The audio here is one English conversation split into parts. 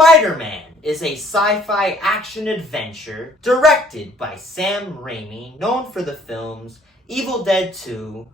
Spider-Man is a sci-fi action-adventure directed by Sam Raimi, known for the films Evil Dead 2,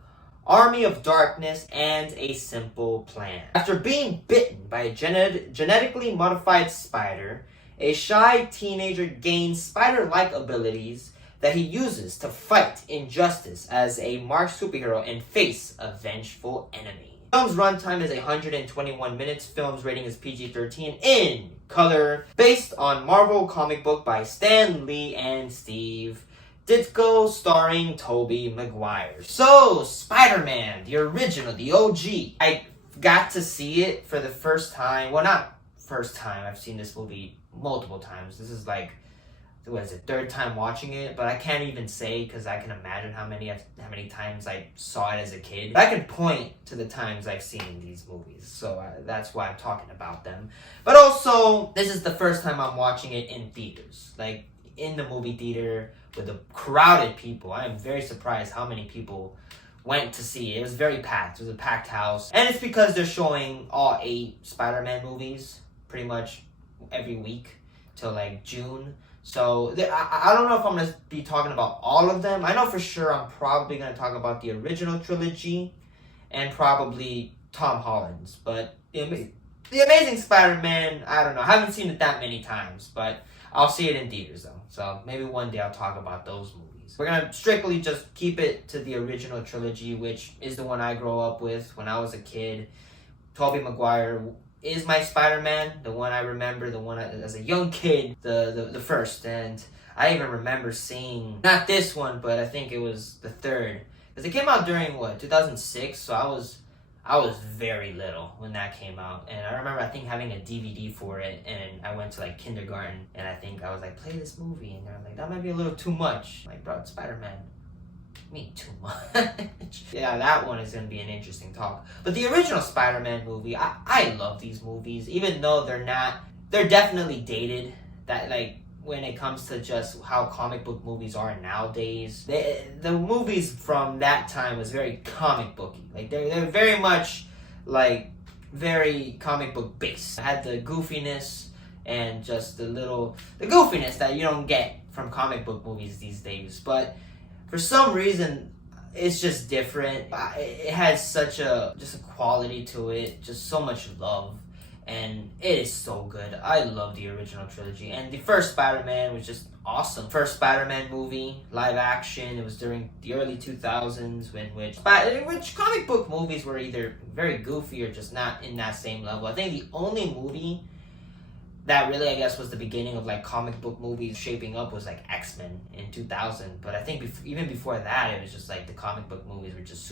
Army of Darkness, and A Simple Plan. After being bitten by a genetically modified spider, a shy teenager gains spider-like abilities that he uses to fight injustice as a marked superhero and face a vengeful enemy. The film's runtime is 121 minutes. Film's rating is PG-13 in color, based on Marvel comic book by Stan Lee and Steve Ditko, starring Tobey Maguire. So, Spider-Man, the original, the OG. I got to see it for the first time. Well, not first time. I've seen this movie multiple times. This is like, what is it, third time watching it? But I can't even say because I can imagine how many times I saw it as a kid. But I can point to the times I've seen these movies, so that's why I'm talking about them. But also, this is the first time I'm watching it in theaters, like in the movie theater with the crowded people. I am very surprised how many people went to see it. It was very packed. It was a packed house, and it's because they're showing all 8 Spider-Man movies pretty much every week till like June. So I don't know if I'm going to be talking about all of them. I know for sure I'm probably going to talk about the original trilogy and probably Tom Holland's. But the Amazing Spider-Man, I don't know. I haven't seen it that many times, but I'll see it in theaters though. So maybe one day I'll talk about those movies. We're going to strictly just keep it to the original trilogy, which is the one I grew up with when I was a kid. Tobey Maguire is my Spider-Man, the one I remember, the one as a young kid, the first. And I even remember seeing, not this one, but I think it was the third. Because it came out during, 2006? So I was very little when that came out. And I remember, I think, having a DVD for it. And I went to, kindergarten. And I think I was like, play this movie. And they're like, that might be a little too much. Like, bro, it's Spider-Man. Me too much. Yeah, that one is going to be an interesting talk. But the original Spider-Man movie, I love these movies, even though they're definitely dated. That, when it comes to just how comic book movies are nowadays, the movies from that time was very comic booky. They're very much, very comic book based. It had the goofiness and just the goofiness that you don't get from comic book movies these days. But for some reason, it's just different. It has such a quality to it, just so much love, and it is so good. I love the original trilogy, and the first Spider-Man was just awesome. First Spider-Man movie, live action. It was during the early 2000s, which comic book movies were either very goofy or just not in that same level. I think the only movie that really, I guess, was the beginning of comic book movies shaping up was X-Men in 2000. But I think even before that, it was just the comic book movies were just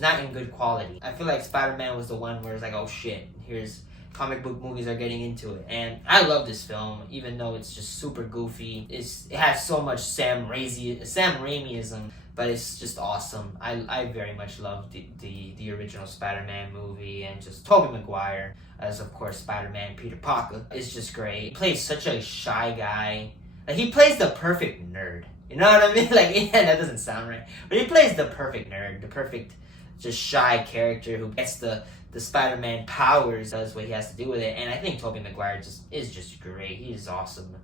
not in good quality. I feel like Spider-Man was the one where it's like, oh shit, here's comic book movies are getting into it. And I love this film, even though it's just super goofy. It has so much Sam Raimiism, but it's just awesome. I very much love the original Spider-Man movie, and just Tobey Maguire as, of course, Spider-Man Peter Parker is just great. He plays such a shy guy. He plays the perfect nerd. You know what I mean? Yeah, that doesn't sound right. But he plays the perfect nerd, the perfect just shy character who gets the Spider-Man powers, does what he has to do with it. And I think Tobey Maguire is just great. He is awesome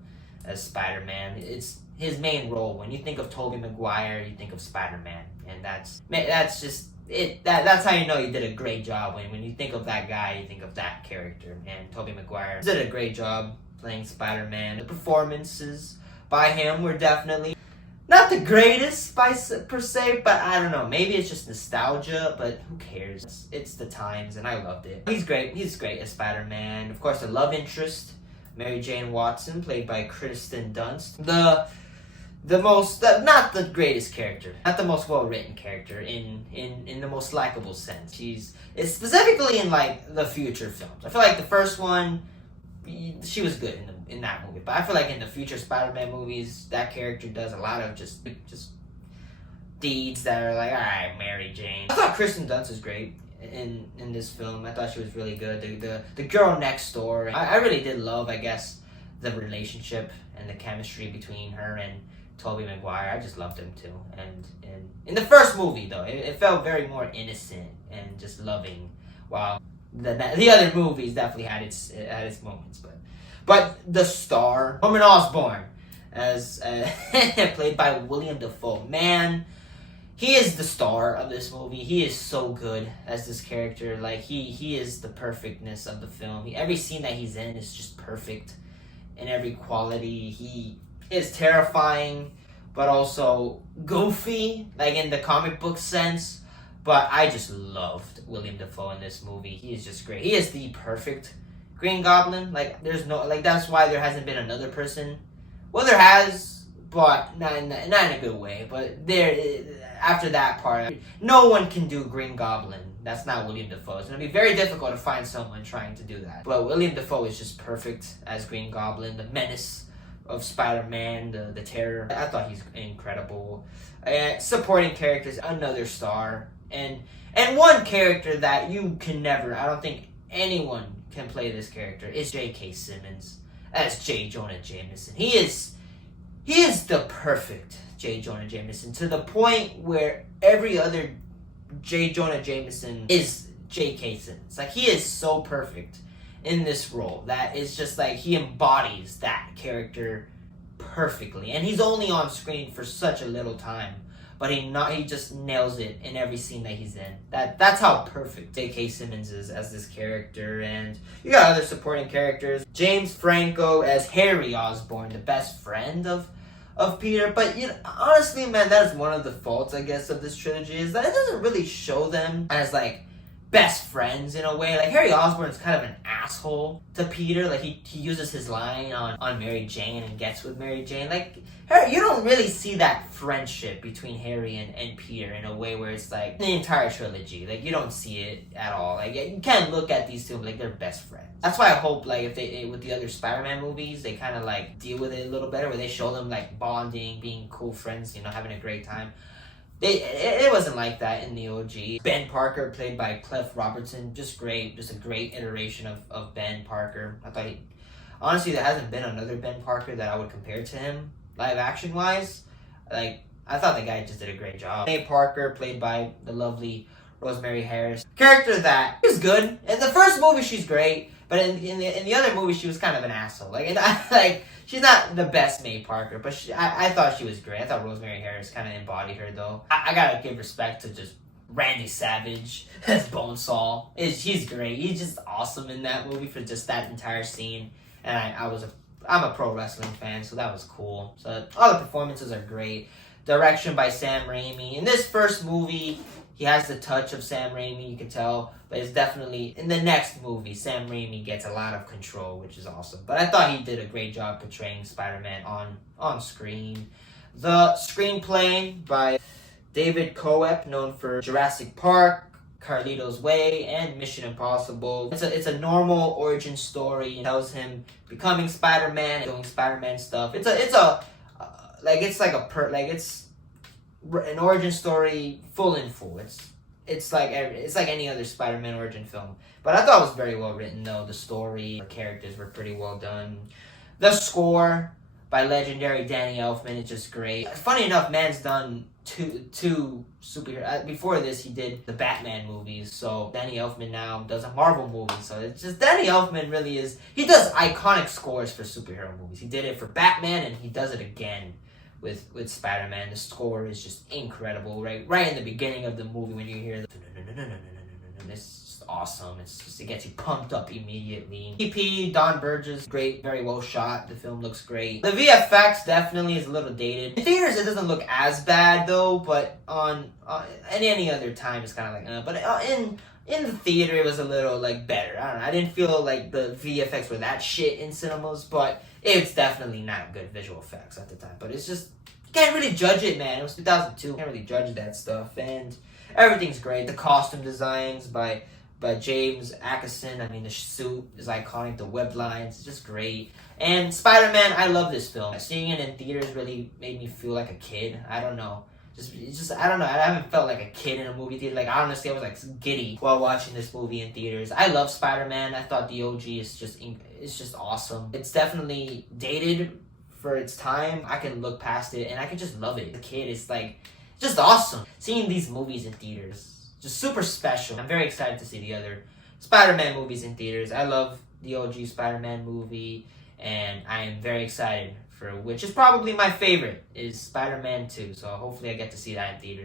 as Spider-Man. It's his main role. When you think of Tobey Maguire, you think of Spider-Man, and that's just it. That's how you know he did a great job. When you think of that guy, you think of that character. And Tobey Maguire did a great job playing Spider-Man. The performances by him were definitely not the greatest per se, but I don't know. Maybe it's just nostalgia, but who cares? It's the times, and I loved it. He's great. He's great as Spider-Man. Of course, the love interest, Mary Jane Watson, played by Kristen Dunst. Not the greatest character, not the most well-written character in the most likable sense. It's specifically in the future films. I feel like the first one, she was good in that movie, but I feel like in the future Spider-Man movies, that character does a lot of just deeds that are like, all right, Mary Jane. I thought Kristen Dunst was great in this film. I thought she was really good. The girl next door. I really did love, I guess, the relationship and the chemistry between her and Tobey Maguire. I just loved him too. And in the first movie though, it felt very more innocent and just loving, while the other movies definitely had its moments, but the star Norman Osborn as played by William Dafoe, man, he is the star of this movie. He is so good as this character. Like he is the perfectness of the film. Every scene that he's in is just perfect in every quality. He is terrifying, but also goofy, like in the comic book sense. But I just loved William Dafoe in this movie. He is just great. He is the perfect Green Goblin. Like there's no that's why there hasn't been another person. Well, there has, but not in a good way. But after that part, no one can do Green Goblin. That's not William Dafoe. It's going to be very difficult to find someone trying to do that. But William Dafoe is just perfect as Green Goblin, the menace of Spider-Man, the terror. I thought he's incredible. Supporting characters, another star. And one character that you can never, I don't think anyone can play this character, is J.K. Simmons as J. Jonah Jameson. He is the perfect J. Jonah Jameson, to the point where every other J. Jonah Jameson is J.K. Simmons. Like, he is so perfect in this role that it's just like he embodies that character perfectly. And he's only on screen for such a little time, but he just nails it in every scene that he's in. That's how perfect J.K. Simmons is as this character. And you got other supporting characters. James Franco as Harry Osborn, the best friend of Peter. But honestly, man, that is one of the faults, I guess, of this trilogy, is that it doesn't really show them as like best friends in a way. Like Harry Osborn is kind of an asshole to Peter. Like he uses his line on Mary Jane and gets with Mary Jane. Like Harry, you don't really see that friendship between Harry and Peter in a way where it's like the entire trilogy. Like you don't see it at all. Like you can't look at these two like they're best friends. That's why I hope like if they with the other Spider-Man movies they kind of like deal with it a little better, where they show them like bonding, being cool friends, having a great time. It wasn't like that in the OG. Ben Parker, played by Cliff Robertson, just great. Just a great iteration of Ben Parker. I thought honestly, there hasn't been another Ben Parker that I would compare to him, live action wise. Like, I thought the guy just did a great job. May Parker, played by the lovely Rosemary Harris. Character that is good. In the first movie, she's great. But in the other movie, she was kind of an asshole. She's not the best May Parker, but I thought she was great. I thought Rosemary Harris kind of embodied her, though. I gotta give respect to just Randy Savage as Bonesaw. He's great. He's just awesome in that movie for just that entire scene. And I'm a pro wrestling fan, so that was cool. So all the performances are great. Direction by Sam Raimi. In this first movie, he has the touch of Sam Raimi, you can tell, but it's definitely, in the next movie, Sam Raimi gets a lot of control, which is awesome. But I thought he did a great job portraying Spider-Man on screen. The screenplay by David Coep, known for Jurassic Park, Carlito's Way, and Mission Impossible. It's a normal origin story. It tells him becoming Spider-Man, doing Spider-Man stuff. It's an origin story full in full. It's like any other Spider-Man origin film. But I thought it was very well written though. The story, the characters were pretty well done. The score by legendary Danny Elfman is just great. Funny enough, man's done two superhero. Before this, he did the Batman movies. So Danny Elfman now does a Marvel movie. So it's just Danny Elfman really is. He does iconic scores for superhero movies. He did it for Batman, and he does it again with Spider-Man. The score is just incredible. Right in the beginning of the movie when you hear the it's just awesome. It gets you pumped up immediately. EP Don Burgess, great, very well shot. The film looks great. The VFX definitely is a little dated. In theaters, it doesn't look as bad though, but on any other time, it's kind of like, but in the theater, it was a little like better. I don't know. I didn't feel like the VFX were that shit in cinemas, but it's definitely not good visual effects at the time. But it's just, you can't really judge it, man. It was 2002. You can't really judge that stuff. And everything's great. The costume designs by James Akeson. I mean, the suit is iconic. The web lines, it's just great. And Spider-Man, I love this film. Seeing it in theaters really made me feel like a kid. I don't know. I don't know. I haven't felt like a kid in a movie theater. Like, honestly, I was like giddy while watching this movie in theaters. I love Spider-Man. I thought the OG is just awesome. It's definitely dated for its time. I can look past it and I can just love it. The kid is like just awesome. Seeing these movies in theaters, just super special. I'm very excited to see the other Spider-Man movies in theaters. I love the OG Spider-Man movie, and I am very excited for which is probably my favorite, is Spider-Man 2. So hopefully I get to see that in theaters.